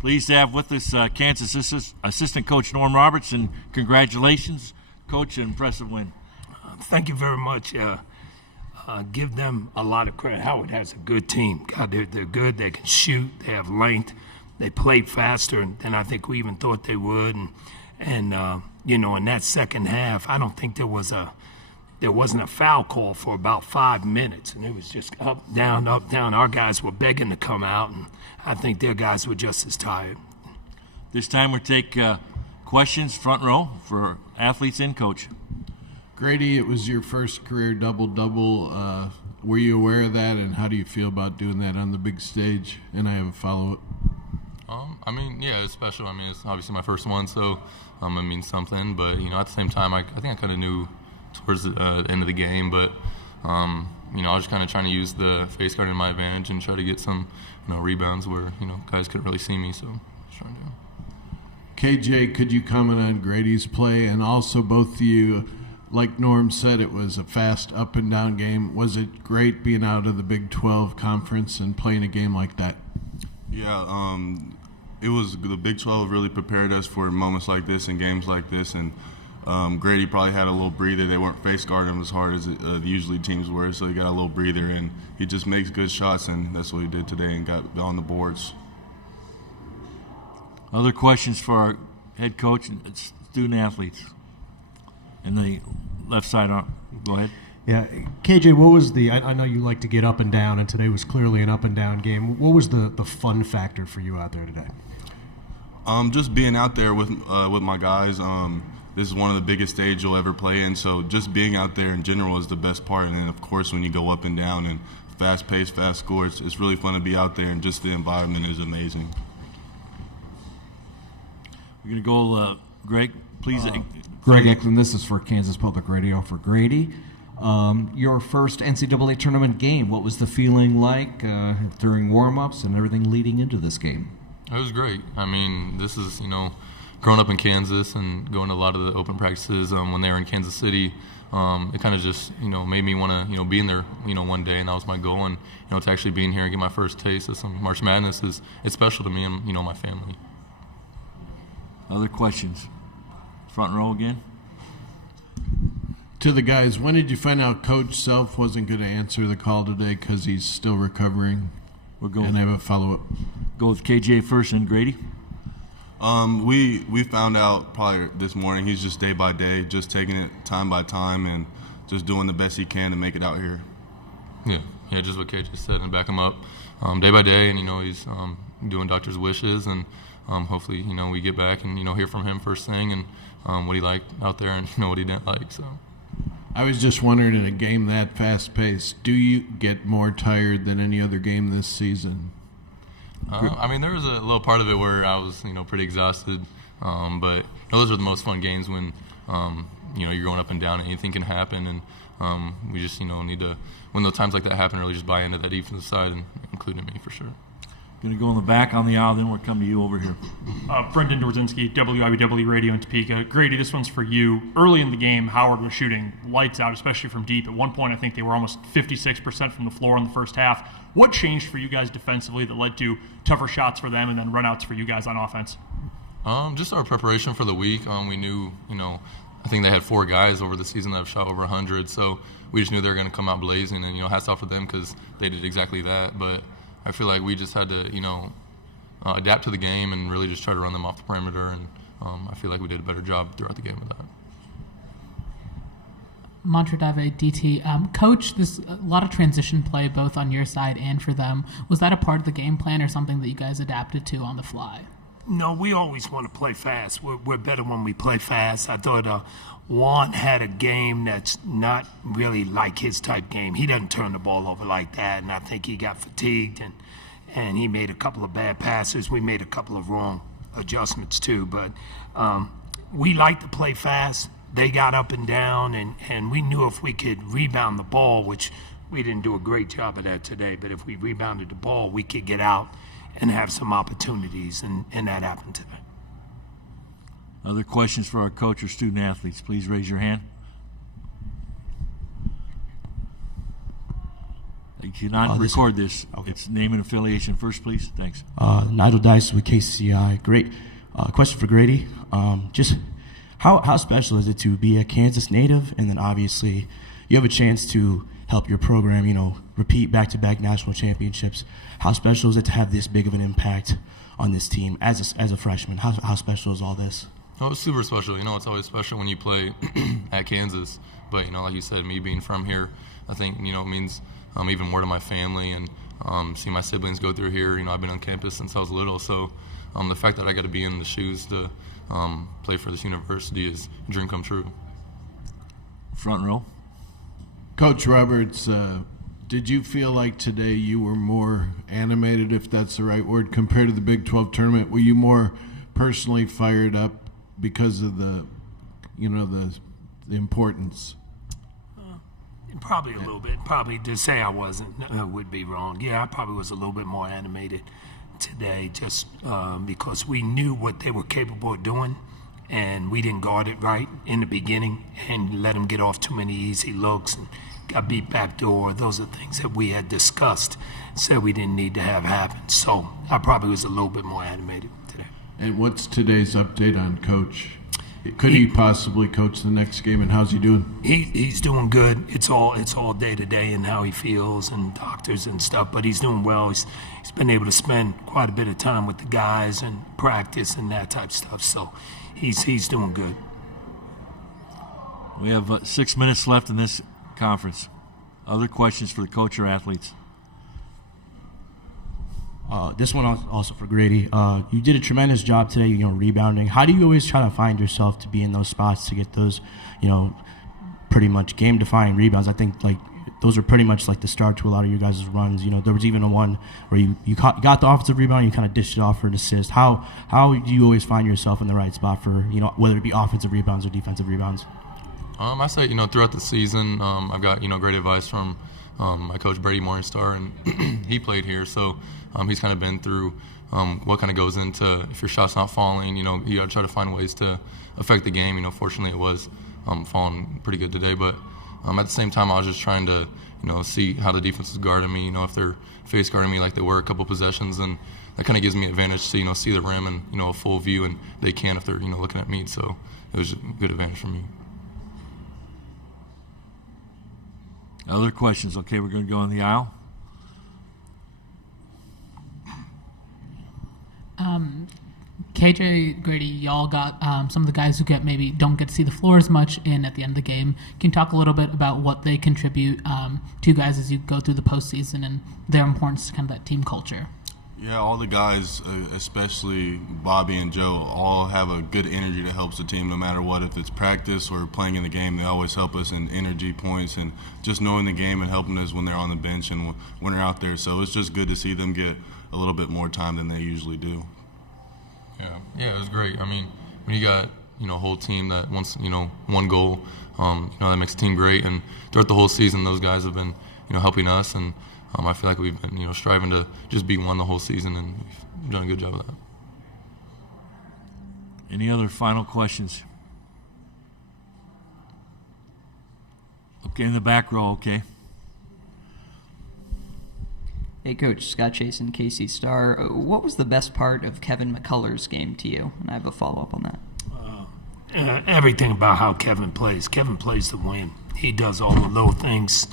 Pleased to have with us Kansas assistant coach Norm Roberts, and congratulations, Coach, an impressive win. Thank you very much. Give them a lot of credit. Howard has a good team. God, they're good. They can shoot. They have length. They played faster than I think we even thought they would. And in that second half, I don't think there wasn't a foul call for about 5 minutes, and it was just up, down, up, down. Our guys were begging to come out, and I think their guys were just as tired. This time we'll take questions front row for athletes and coach. Gradey, it was your first career double-double. Were you aware of that, and how do you feel about doing that on the big stage? And I have a follow-up. Yeah, it's special. It's obviously my first one, so it means something. But, at the same time, I think I kind of knew towards the end of the game. But, I was just kind of trying to use the face guard in my advantage and try to get some, rebounds where, guys couldn't really see me. So, just trying to. KJ, could you comment on Grady's play? And also, both of you, like Norm said, it was a fast up and down game. Was it great being out of the Big 12 conference and playing a game like that? Yeah, it was the Big 12 really prepared us for moments like this and games like this. And Gradey probably had a little breather. They weren't face guarding him as hard as usually teams were, so he got a little breather. And he just makes good shots, and that's what he did today and got on the boards. Other questions for our head coach and student athletes? In the left side, go ahead. Yeah, KJ, what was I know you like to get up and down, and today was clearly an up and down game. What was the fun factor for you out there today? Just being out there with my guys. This is one of the biggest stages you'll ever play in, so just being out there in general is the best part. And then, of course, when you go up and down and fast pace, fast scores, it's really fun to be out there, and just the environment is amazing. We're going to go, Greg, please. Greg Eklund, this is for Kansas Public Radio for Gradey. Your first NCAA Tournament game, what was the feeling like during warm-ups and everything leading into this game? It was great. This is, growing up in Kansas and going to a lot of the open practices when they were in Kansas City, it kind of just, made me want to, be in there, one day, and that was my goal. And, to actually be in here and get my first taste of some March Madness it's special to me and, my family. Other questions? Front row again. To the guys, when did you find out Coach Self wasn't going to answer the call today because he's still recovering? And I have a follow-up. Go with KJ first and Gradey. We found out probably this morning. He's just day by day, just taking it time by time and just doing the best he can to make it out here. Yeah, just what KJ said, and back him up day by day. And, he's doing doctor's wishes, and hopefully, we get back and, hear from him first thing and what he liked out there and, what he didn't like. So. I was just wondering, in a game that fast-paced, do you get more tired than any other game this season? There was a little part of it where I was, pretty exhausted. But those are the most fun games when, you're going up and down and anything can happen. And we just, need to, when those times like that happen, really just buy into that defensive side, and including me for sure. Going to go in the back on the aisle, then we'll come to you over here. Brendan Dworzinski, WIBW Radio in Topeka. Grady, this one's for you. Early in the game, Howard was shooting lights out, especially from deep. At one point, I think they were almost 56% from the floor in the first half. What changed for you guys defensively that led to tougher shots for them and then runouts for you guys on offense? Just our preparation for the week. We knew, I think they had 4 guys over the season that have shot over 100, so we just knew they were going to come out blazing, and, hats off to them because they did exactly that. But I feel like we just had to, adapt to the game and really just try to run them off the perimeter, and I feel like we did a better job throughout the game with that. Montredave, DT. Coach, there's a lot of transition play both on your side and for them. Was that a part of the game plan or something that you guys adapted to on the fly? No, we always want to play fast. We're better when we play fast. I thought Juan had a game that's not really like his type game. He doesn't turn the ball over like that, and I think he got fatigued, and he made a couple of bad passes. We made a couple of wrong adjustments too, but we like to play fast. They got up and down, and we knew if we could rebound the ball, which we didn't do a great job of that today, but if we rebounded the ball, we could get out and have some opportunities, and that happened today. Other questions for our coach or student athletes? Please raise your hand. You cannot record this. Okay. It's name and affiliation first, please. Thanks. Nigel Dice with KCI. Great. Question for Grady. Just how special is it to be a Kansas native, and then obviously you have a chance to help your program, repeat back-to-back national championships. How special is it to have this big of an impact on this team as a freshman? How special is all this? Oh, it's super special. It's always special when you play at Kansas. But, like you said, me being from here, I think, means even more to my family and see my siblings go through here. I've been on campus since I was little. So the fact that I got to be in the shoes to play for this university is a dream come true. Front row. Coach Roberts, did you feel like today you were more animated, if that's the right word, compared to the Big 12 tournament? Were you more personally fired up because of the importance? Probably a little bit. Probably to say I wasn't would be wrong. Yeah, I probably was a little bit more animated today just because we knew what they were capable of doing, and we didn't guard it right in the beginning and let them get off too many easy looks and got beat backdoor. Those are things that we had discussed, said we didn't need to have happen. So I probably was a little bit more animated today. And what's today's update on Coach? Could he possibly coach the next game, and how's he doing? He's doing good. It's all day to day and how he feels and doctors and stuff, but he's doing well. He's been able to spend quite a bit of time with the guys and practice and that type of stuff. So he's doing good. We have 6 minutes left in this conference. Other questions for the coach or athletes? This one also for Grady. You did a tremendous job today, rebounding. How do you always try to find yourself to be in those spots to get those, pretty much game-defining rebounds? I think those are pretty much like the start to a lot of your guys' runs. There was even a one where you got the offensive rebound, you kind of dished it off for an assist. How do you always find yourself in the right spot for whether it be offensive rebounds or defensive rebounds? I say throughout the season, I've got great advice from my coach Brady Morningstar, and he played here, so he's kind of been through what kind of goes into if your shot's not falling. You got to try to find ways to affect the game. Fortunately, it was falling pretty good today, but at the same time, I was just trying to see how the defense is guarding me. If they're face guarding me like they were a couple possessions, and that kind of gives me advantage to see the rim and a full view, and they can if they're looking at me. So it was a good advantage for me. Other questions? Okay, we're going to go in the aisle. KJ, Grady, y'all got some of the guys who don't get to see the floor as much in at the end of the game. Can you talk a little bit about what they contribute to you guys as you go through the postseason and their importance to kind of that team culture? Yeah, all the guys, especially Bobby and Joe, all have a good energy that helps the team no matter what. If it's practice or playing in the game, they always help us in energy points and just knowing the game and helping us when they're on the bench and when they're out there. So it's just good to see them get a little bit more time than they usually do. Yeah, it was great. I mean, when you got a whole team that wants one goal, that makes the team great. And throughout the whole season, those guys have been helping us, and I feel like we've been striving to just be one the whole season, and we've done a good job of that. Any other final questions? Okay, in the back row. Okay. Hey, Coach. Scott Chasen, KC Star. What was the best part of Kevin McCullough's game to you? And I have a follow-up on that. Everything about how Kevin plays. Kevin plays to win. He does all the little things,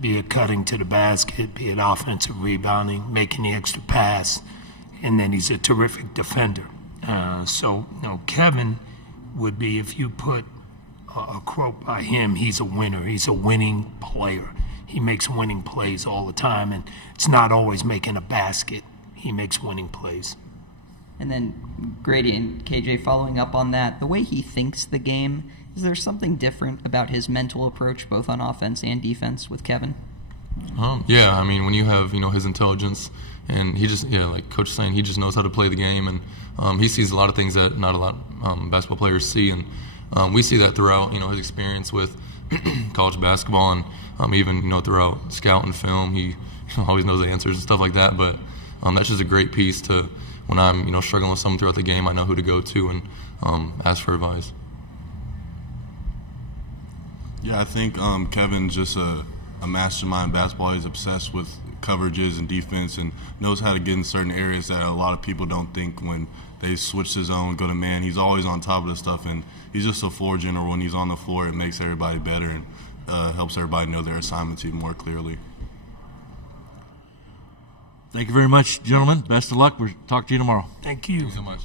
be it cutting to the basket, be it offensive rebounding, making the extra pass, and then he's a terrific defender. Kevin would be, if you put a quote by him, he's a winner. He's a winning player. He makes winning plays all the time, and it's not always making a basket. He makes winning plays. And then Gradey and KJ, following up on that, the way he thinks the game, is there something different about his mental approach, both on offense and defense, with Kevin? Yeah, I mean, when you have his intelligence, and he just like Coach is saying, he just knows how to play the game, and he sees a lot of things that not a lot of basketball players see, and we see that throughout his experience with college basketball, and even throughout scout and film, he always knows the answers and stuff like that. But that's just a great piece to when I'm struggling with something throughout the game, I know who to go to and ask for advice. Yeah, I think Kevin's just a a mastermind basketball. He's obsessed with coverages and defense and knows how to get in certain areas that a lot of people don't think when they switch to zone, go to man. He's always on top of the stuff, and he's just a floor general. When he's on the floor, it makes everybody better and helps everybody know their assignments even more clearly. Thank you very much, gentlemen. Best of luck. We'll talk to you tomorrow. Thank you. Thank you so much.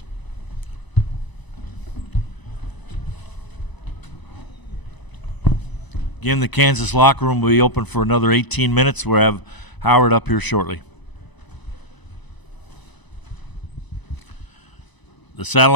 Again, the Kansas locker room will be open for another 18 minutes. We'll have Howard up here shortly. The satellite